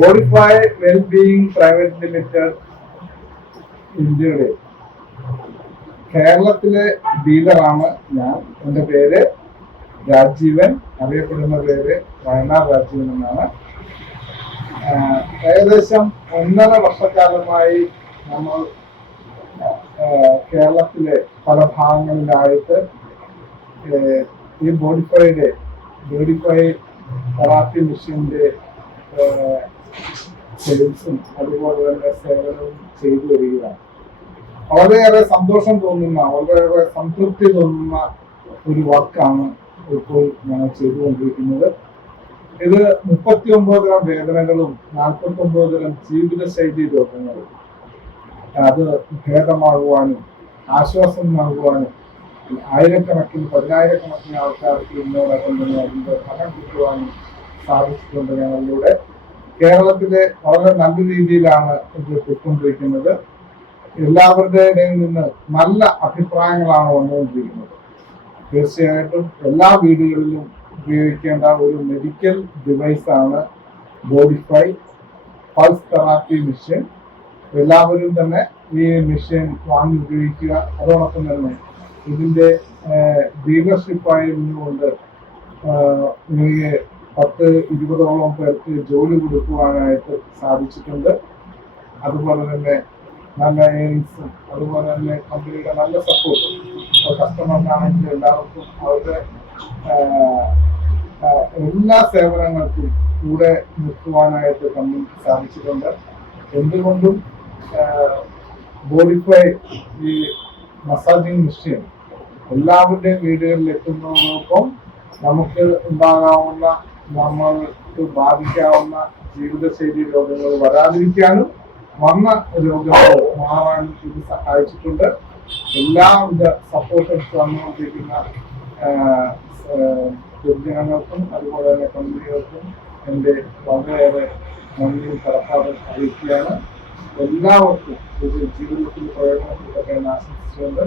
ബോഡിഫൈ wellbeing private limited ഇന്ത്യയുടെ കേരളത്തിലെ ഡീലറാണ് ഞാൻ. എൻ്റെ പേര് രാജീവൻ, അറിയപ്പെടുന്ന പേര് വയനാട് രാജീവൻ എന്നാണ്. ഏകദേശം 1.5 വർഷക്കാലമായി നമ്മൾ കേരളത്തിലെ പല ഭാഗങ്ങളിലായിട്ട് ഈ ബോഡിഫൈ തെറാപ്പി മെഷീൻ്റെ സെയിൽസും അതുപോലെ തന്നെ സേവനവും ചെയ്തു വരികയാണ്. വളരെയേറെ സന്തോഷം തോന്നുന്ന, വളരെയേറെ സംതൃപ്തി തോന്നുന്ന ഒരു വർക്കാണ് ഇപ്പോൾ ഞങ്ങൾ ചെയ്തുകൊണ്ടിരിക്കുന്നത്. ഇത് 39 തരം വേദനകളും 49 തരം ജീവിതശൈലി രോഗങ്ങളും അത് ഭേദമാകുവാനും ആശ്വാസം നൽകുവാനും ആയിരക്കണക്കിന് 10,000-കണക്കിന് ആൾക്കാർക്ക് ഇന്നോടൊപ്പം തന്നെ അതിന്റെ ഫലം കിട്ടുവാനും സാധിച്ചിട്ടുണ്ട്. ഞങ്ങളിലൂടെ കേരളത്തിലെ വളരെ നല്ല രീതിയിലാണ് ഇത് പോയിക്കൊണ്ടിരിക്കുന്നത്. എല്ലാവരുടെയും നിന്ന് നല്ല അഭിപ്രായങ്ങളാണ് വന്നുകൊണ്ടിരിക്കുന്നത്. തീർച്ചയായിട്ടും എല്ലാ വീടുകളിലും ഉപയോഗിക്കേണ്ട ഒരു മെഡിക്കൽ ഡിവൈസാണ് ബോഡിഫൈ പൾസ് തെറാപ്പി മെഷീൻ. എല്ലാവരും തന്നെ ഈ മെഷീൻ വാങ്ങി ഉപയോഗിക്കുക. അതോടൊപ്പം തന്നെ ഇതിന്റെ ഡീലർഷിപ്പായി നിന്നുകൊണ്ട് നിങ്ങൾക്ക് 10-20ഓളം പേർക്ക് ജോലി കൊടുക്കുവാനായിട്ട് സാധിച്ചിട്ടുണ്ട്. അതുപോലെ തന്നെ നല്ല ഏണിങ്സും അതുപോലെ തന്നെ കമ്പനിയുടെ നല്ല സപ്പോർട്ടും കസ്റ്റമറിനാണെങ്കിൽ എല്ലാവർക്കും അവരുടെ എല്ലാ സേവനങ്ങൾക്കും കൂടെ നിർത്തുവാനായിട്ട് കമ്പനിക്ക് സാധിച്ചിട്ടുണ്ട്. എന്തുകൊണ്ടും ബോഡിഫൈ ഈ മസാജിങ് മെഷീൻ എല്ലാവരുടെയും വീടുകളിൽ എത്തുന്നതോടൊപ്പം നമുക്ക് ഉണ്ടാകാവുന്ന, നമ്മൾക്ക് ബാധിക്കാവുന്ന ജീവിതശൈലി രോഗങ്ങൾ വരാതിരിക്കാനും വന്ന രോഗങ്ങൾ മാറാനും ഇത് സഹായിച്ചിട്ടുണ്ട്. എല്ലാവിധ സപ്പോർട്ടും തന്നുകൊണ്ടിരിക്കുന്ന പൊതുജനങ്ങൾക്കും അതുപോലെ തന്നെ കമ്പനികൾക്കും എൻ്റെ വളരെയേറെ നന്ദിയും കടപ്പാടും അറിയിക്കുകയാണ്. എല്ലാവർക്കും ഇത് ജീവിതത്തിൽ പ്രയോജനപ്പെടുത്തട്ടെ എന്ന് ആശംസിച്ചുകൊണ്ട്